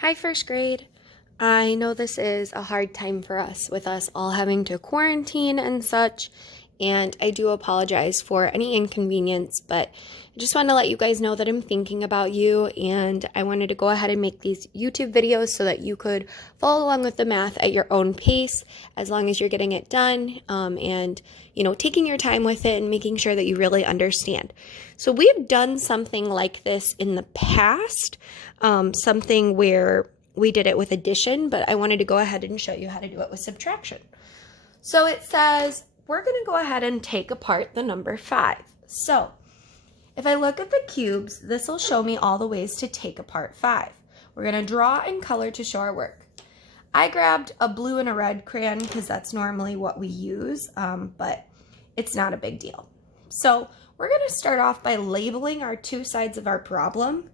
Hi, first grade. I know this is a hard time for us with us all having to quarantine and such, and I do apologize for any inconvenience, but I just want to let you guys know that I'm thinking about you, and I wanted to go ahead and make these YouTube videos so that you could follow along with the math at your own pace as long as you're getting it done, and taking your time with it and making sure that you really understand. So we've done something like this in the past, something where we did it with addition, but I wanted to go ahead and show you how to do it with subtraction. So it says we're going to go ahead and take apart the number 5. So if I look at the cubes, this will show me all the ways to take apart 5. We're going to draw in color to show our work. I grabbed a blue and a red crayon because that's normally what we use, but it's not a big deal. So we're going to start off by labeling our two sides of our problem,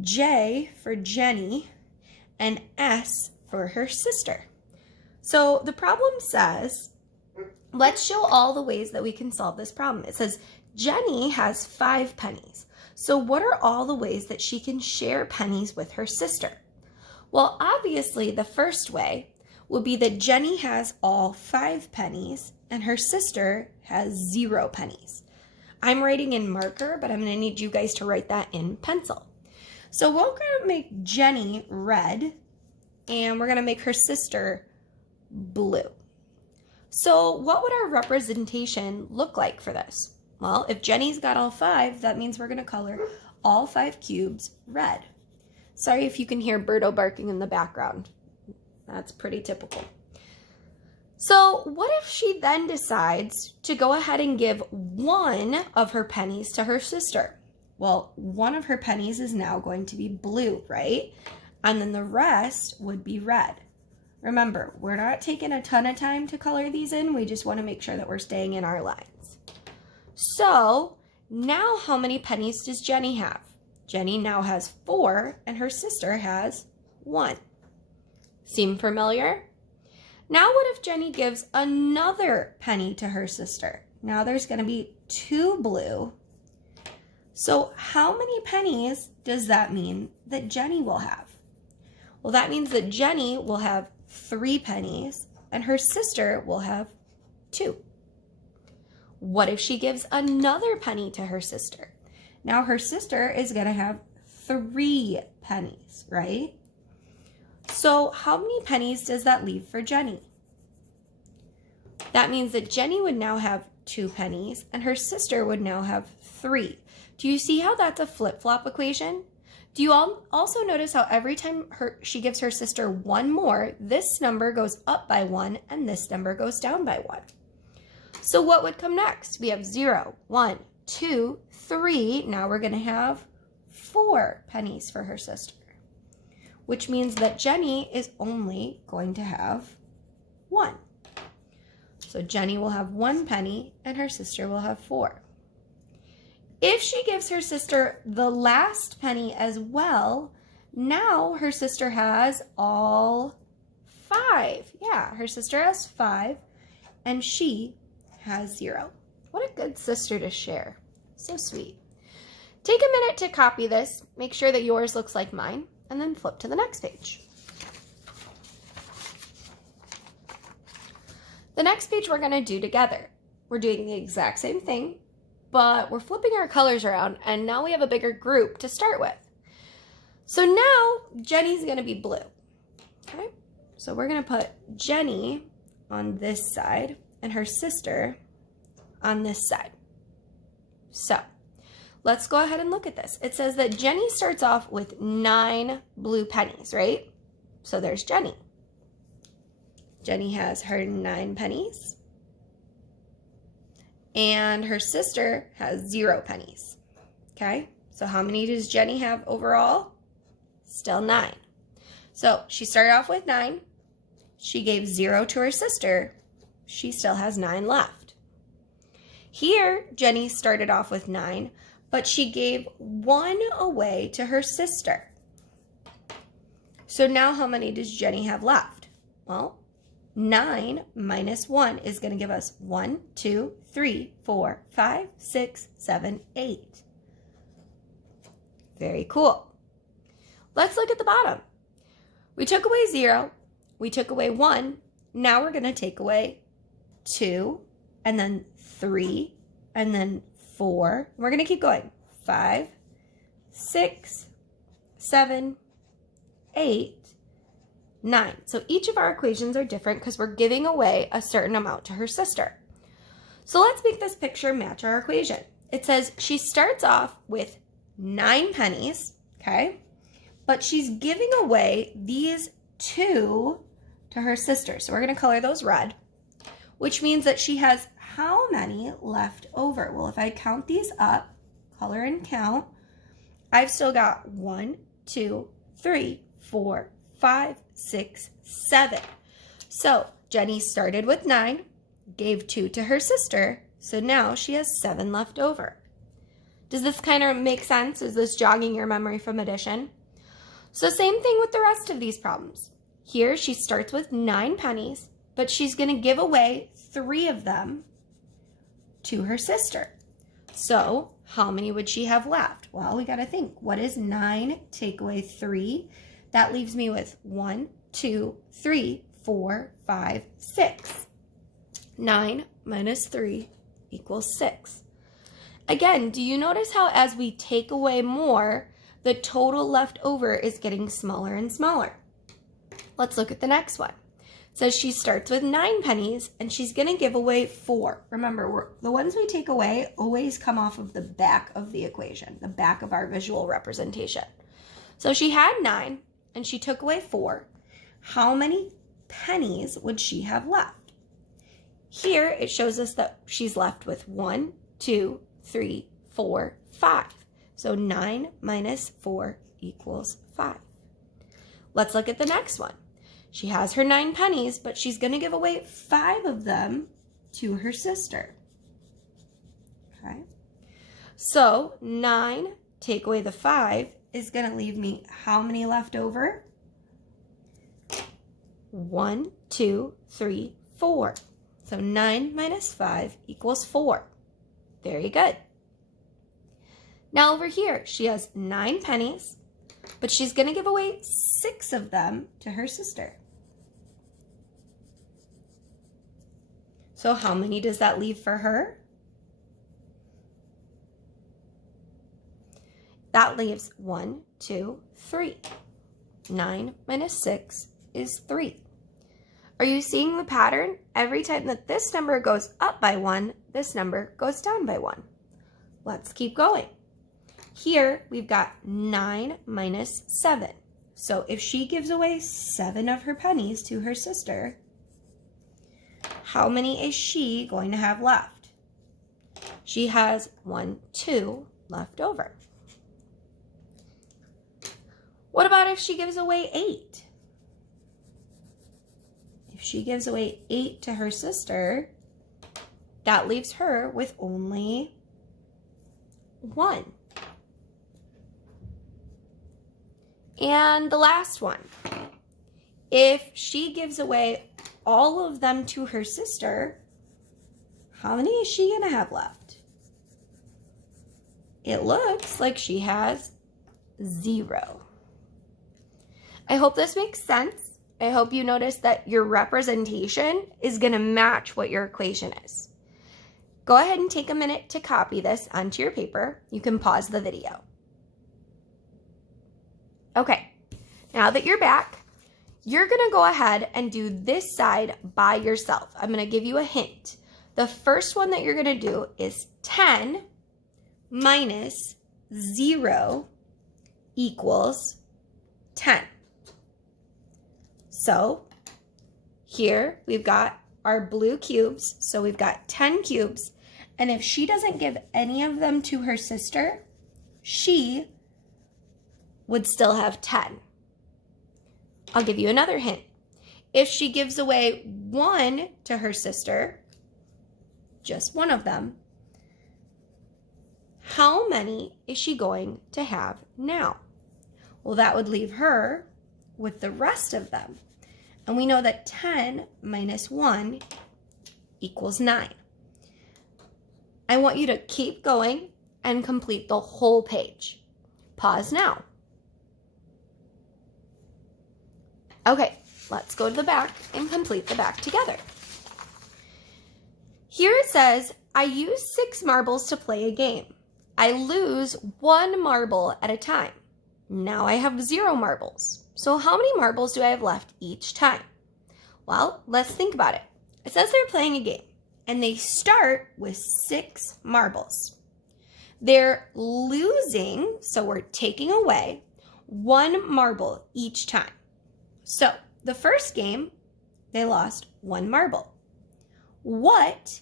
J for Jenny and S for her sister. So the problem says, let's show all the ways that we can solve this problem. It says Jenny has 5 pennies. So what are all the ways that she can share pennies with her sister? Well, obviously the first way will be that Jenny has all 5 pennies and her sister has 0 pennies. I'm writing in marker, but I'm going to need you guys to write that in pencil. So we're going to make Jenny red, and we're going to make her sister blue. So what would our representation look like for this? Well, if Jenny's got all 5, that means we're going to color all 5 cubes red. Sorry if you can hear Birdo barking in the background. That's pretty typical. So what if she then decides to go ahead and give one of her pennies to her sister? Well, one of her pennies is now going to be blue, right? And then the rest would be red. Remember, we're not taking a ton of time to color these in. We just want to make sure that we're staying in our lines. So now how many pennies does Jenny have? Jenny now has 4 and her sister has 1. Seem familiar? Now what if Jenny gives another penny to her sister? Now there's going to be 2 blue. So how many pennies does that mean that Jenny will have? Well, that means that Jenny will have 3 pennies and her sister will have 2. What if she gives another penny to her sister? Now her sister is going to have 3 pennies, right? So how many pennies does that leave for Jenny? That means that Jenny would now have 2 pennies and her sister would now have 3. Do you see how that's a flip-flop equation? Do you all also notice how every time she gives her sister 1 more, this number goes up by 1 and this number goes down by 1? So what would come next? We have 0, 1, 2, 3. Now we're going to have 4 pennies for her sister, which means that Jenny is only going to have 1. So Jenny will have 1 penny and her sister will have 4. If she gives her sister the last penny as well, now her sister has all 5. Yeah, her sister has 5 and she has 0. What a good sister to share. So sweet. Take a minute to copy this. Make sure that yours looks like mine and then flip to the next page. The next page we're going to do together. We're doing the exact same thing, but we're flipping our colors around, and now we have a bigger group to start with. So now Jenny's going to be blue. Okay? So we're going to put Jenny on this side and her sister on this side. So let's go ahead and look at this. It says that Jenny starts off with 9 blue pennies, right? So there's Jenny. Jenny has her 9 pennies. And her sister has 0 pennies. Okay, so how many does Jenny have overall? Still 9. So she started off with 9. She gave 0 to her sister. She still has 9 left. Here, Jenny started off with 9, but she gave 1 away to her sister. So now how many does Jenny have left? Well, 9 minus 1 is going to give us 1, 2, 3, 4, 5, 6, 7, 8. Very cool. Let's look at the bottom. We took away 0. We took away 1. Now we're going to take away 2, and then 3, and then 4. We're going to keep going. 5, 6, 7, 8, 9. So each of our equations are different because we're giving away a certain amount to her sister. So let's make this picture match our equation. It says she starts off with 9 pennies, okay? But she's giving away these 2 to her sister. So we're going to color those red, which means that she has how many left over? Well, if I count these up, color and count, I've still got 1, 2, 3, 4, 5, 6, 7. So Jenny started with 9, gave 2 to her sister, so now she has 7 left over. Does this kind of make sense? Is this jogging your memory from addition? So same thing with the rest of these problems. Here she starts with 9 pennies, but she's going to give away 3 of them to her sister. So how many would she have left? Well, we got to think. What is 9 take away 3? That leaves me with 1, 2, 3, 4, 5, 6. 9 minus 3 equals 6. Again, do you notice how as we take away more, the total left over is getting smaller and smaller? Let's look at the next one. It says she starts with 9 pennies and she's going to give away 4. Remember, the ones we take away always come off of the back of the equation, the back of our visual representation. So she had 9 and she took away 4. How many pennies would she have left? Here it shows us that she's left with 1, 2, 3, 4, 5. So 9 minus 4 equals 5. Let's look at the next one. She has her 9 pennies, but she's going to give away 5 of them to her sister. Okay. So 9 take away the 5 is going to leave me how many left over? 1, 2, 3, 4. So 9 minus 5 equals 4. Very good. Now over here, she has 9 pennies, but she's going to give away 6 of them to her sister. So how many does that leave for her? That leaves 1, 2, 3. 9 minus 6 is 3. Are you seeing the pattern? Every time that this number goes up by 1, this number goes down by 1. Let's keep going. Here, we've got 9 minus 7. So if she gives away 7 of her pennies to her sister, how many is she going to have left? She has 1, 2 left over. What about if she gives away 8? If she gives away 8 to her sister, that leaves her with only 1. And the last one, if she gives away all of them to her sister, how many is she going to have left? It looks like she has 0. I hope this makes sense. I hope you notice that your representation is going to match what your equation is. Go ahead and take a minute to copy this onto your paper. You can pause the video. Okay, now that you're back, you're going to go ahead and do this side by yourself. I'm going to give you a hint. The first one that you're going to do is 10 minus 0 equals 10. So here we've got our blue cubes. So we've got 10 cubes. And if she doesn't give any of them to her sister, she would still have 10. I'll give you another hint. If she gives away 1 to her sister, just 1 of them, how many is she going to have now? Well, that would leave her with the rest of them. And we know that 10 minus 1 equals 9. I want you to keep going and complete the whole page. Pause now. Okay, let's go to the back and complete the back together. Here it says, I use 6 marbles to play a game. I lose 1 marble at a time. Now I have 0 marbles. So how many marbles do I have left each time? Well, let's think about it. It says they're playing a game and they start with 6 marbles. They're losing, so we're taking away 1 marble each time. So the first game, they lost 1 marble. What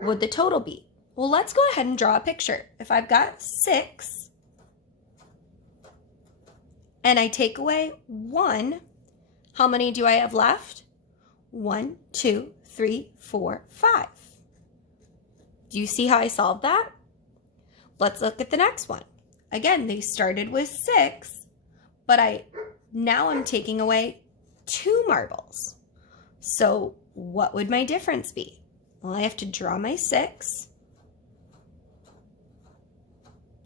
would the total be? Well, let's go ahead and draw a picture. If I've got 6 and I take away 1, how many do I have left? 1, 2, 3, 4, 5. Do you see how I solved that? Let's look at the next one. Again, they started with 6, but now I'm taking away 2 marbles. So what would my difference be? Well, I have to draw my 6,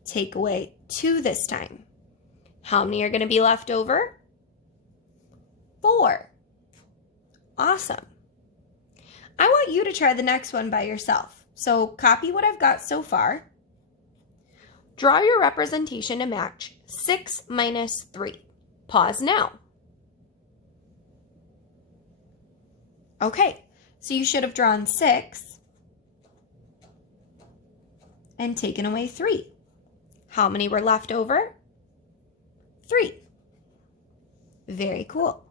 take away 2 this time. How many are going to be left over? 4. Awesome. I want you to try the next one by yourself. So copy what I've got so far. Draw your representation to match 6 minus 3. Pause now. Okay, so you should have drawn 6 and taken away 3. How many were left over? 3. Very cool.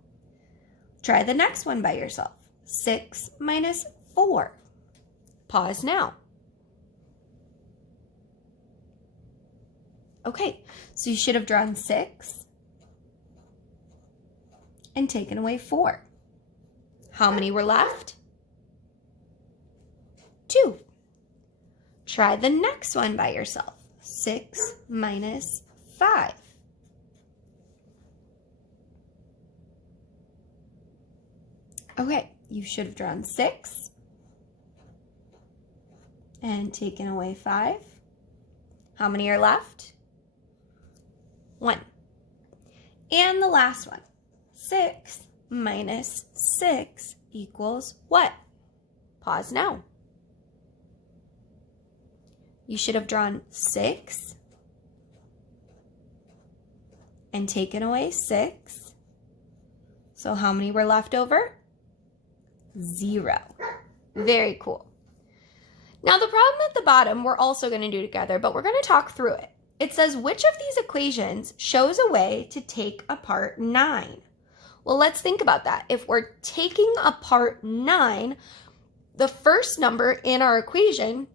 Try the next one by yourself. 6 minus 4. Pause now. Okay, so you should have drawn 6 and taken away 4. How many were left? 2. Try the next one by yourself. 6 minus 5. Okay, you should have drawn 6 and taken away 5. How many are left? 1. And the last one, 6 minus 6 equals what? Pause now. You should have drawn 6 and taken away 6. So how many were left over? 0. Very cool. Now the problem at the bottom we're also going to do together, but we're going to talk through it. It says, which of these equations shows a way to take apart 9? Well, let's think about that. If we're taking apart 9, the first number in our equation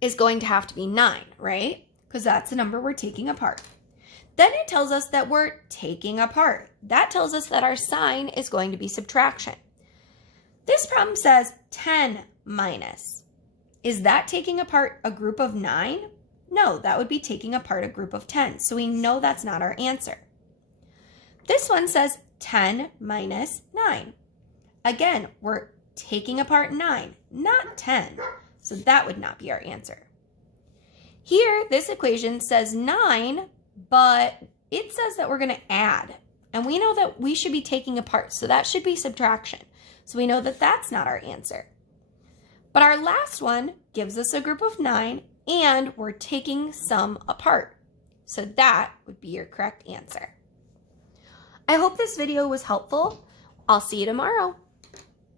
is going to have to be 9, right? Because that's the number we're taking apart. Then it tells us that we're taking apart. That tells us that our sign is going to be subtraction. This problem says 10 minus. Is that taking apart a group of 9? No, that would be taking apart a group of 10. So we know that's not our answer. This one says 10 minus 9. Again, we're taking apart 9, not 10. So that would not be our answer. Here, this equation says 9, but it says that we're going to add. And we know that we should be taking apart, so that should be subtraction. So we know that that's not our answer. But our last one gives us a group of 9, and we're taking some apart. So that would be your correct answer. I hope this video was helpful. I'll see you tomorrow.